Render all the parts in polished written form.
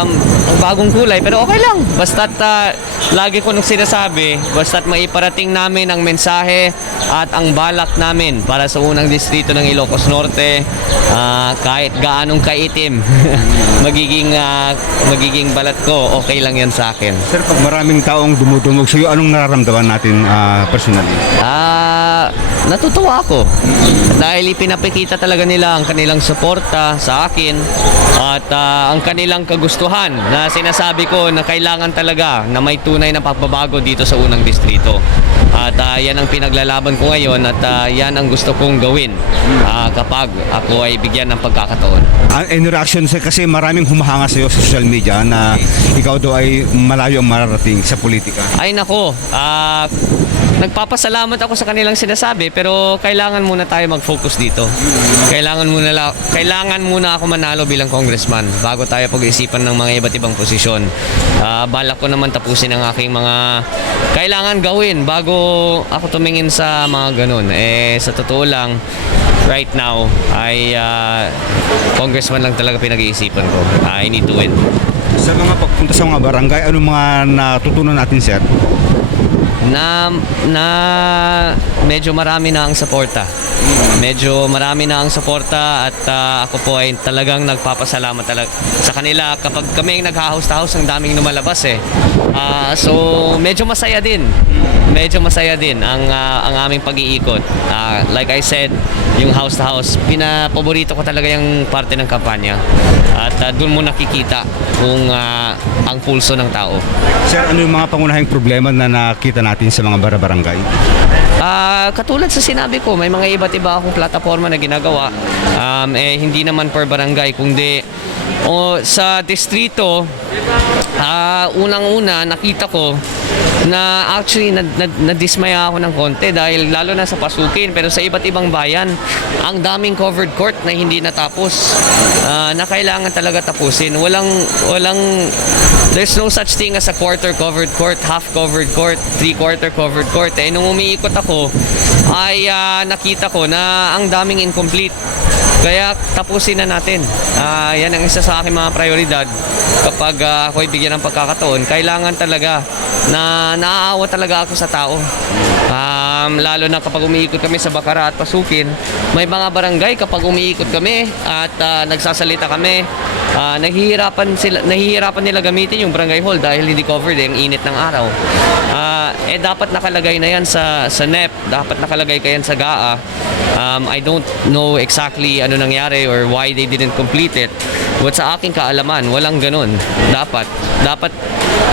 ang bagong kulay, pero okay lang. Basta't lagi ko nung sinasabi, basta't maiparating namin ang mensahe at ang balak namin para sa unang distrito ng Ilocos Norte, kahit gaanong kaitim magiging balat ko, okay lang yan sa akin. Sir, pag maraming taong dumudumog sa'yo, anong nararamdaman natin personally? Natutuwa ako dahil ipinapakita talaga nila ang kanilang suporta sa akin at ang kanilang kagustuhan na sinasabi ko na kailangan talaga na may tunay na pagbabago dito sa unang distrito. At yan ang pinaglalaban ko ngayon at yan ang gusto kong gawin kapag ako ay bigyan ng pagkakataon. Any reaction, sir, kasi maraming humahanga sa'yo sa social media na ikaw daw ay malayo ang mararating sa politika. Ay nako, nagpapasalamat ako sa kanilang sinasabi, pero kailangan muna tayo mag-focus dito. Kailangan muna ako manalo bilang congressman bago tayo pag-iisipan ng mga iba't ibang posisyon. Balak ko naman tapusin ang aking mga kailangan gawin bago ako tumingin sa mga ganun. Sa totoo lang, right now ay congressman lang talaga pinag-iisipan ko. I need to win. Sa mga pagpunta sa mga barangay, anong mga natutunan natin, sir? Na medyo marami na ang suporta. Medyo marami na ang suporta at ako po ay talagang nagpapasalamat talaga sa kanila kapag kami nag-house-to-house, ang daming lumalabas so medyo masaya din. Medyo masaya din ang aming pag-iikot. Like I said, yung house-to-house, pinapaborito ko talaga yung parte ng kampanya. At doon mo nakikita kung ang pulso ng tao. Sir, ano yung mga pangunahing problema na nakita natin sa mga barangay? Katulad sa sinabi ko, may mga iba't iba akong plataforma na ginagawa. Hindi naman per barangay, kundi sa distrito, unang-una nakita ko na actually nadismaya ako ng konti dahil lalo na sa Pasukin, pero sa iba't ibang bayan ang daming covered court na hindi natapos, na kailangan talaga tapusin. There's no such thing as a quarter covered court, half covered court, three-quarter covered court. Nung umiikot ako ay nakita ko na ang daming incomplete. Kaya tapusin na natin. Yan ang isa sa aking mga prioridad. Kapag ako'y bigyan ng pagkakataon, kailangan talaga na naaawa talaga ako sa tao. Lalo na kapag umiikot kami sa Bacara at Pasukin, may mga barangay kapag umiikot kami at nagsasalita kami, nahihirapan nila gamitin yung barangay hall dahil hindi covered ang init ng araw. Dapat nakalagay na yan sa NEP, dapat nakalagay kayan sa GAA. I don't know exactly ano nangyari or why they didn't complete it. But sa aking kaalaman, walang ganun. Dapat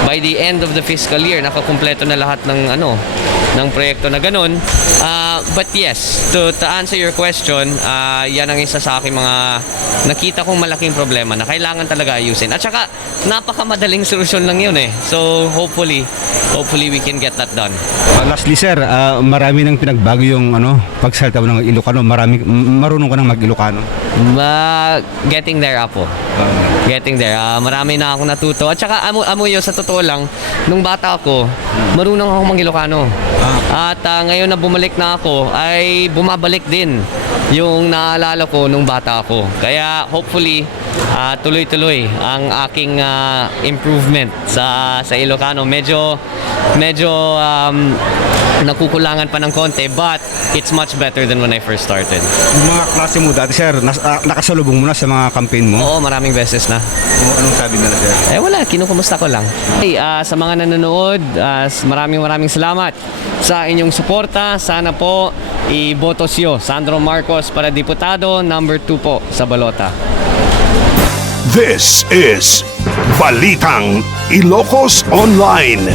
by the end of the fiscal year nakakumpleto na lahat ng proyekto na ganun. But yes, to answer your question, yan ang isa sa aking mga nakita kong malaking problema na kailangan talaga ayusin. At saka napakamadaling solusyon lang yun So hopefully we can get that done. Lastly, sir, marami nang pinagbago yung pagsalita mo ng Ilocano. Marunong ka nang mag-Ilocano? Getting there, Apo. Getting there. Marami na akong natuto. At saka amoy sa totoo lang, nung bata ako, marunong ako mag-Ilocano. At ngayon na bumalik na ako, ay bumabalik din yung naalala ko nung bata ako. Kaya hopefully, tuloy-tuloy ang aking improvement sa Ilocano. Medyo nakukulangan pa ng konti, but it's much better than when I first started. Yung mga klase mo dati, sir, nakasalubong mo na sa mga campaign mo? Oo, maraming beses na. Anong sabi nila, sir? Wala, kinukumusta ko lang. Sa mga nanonood, maraming salamat sa inyong suporta. Sana po iboto siyo Sandro Marcos para diputado, number 2 po sa balota. This is Balitang Ilocos Online.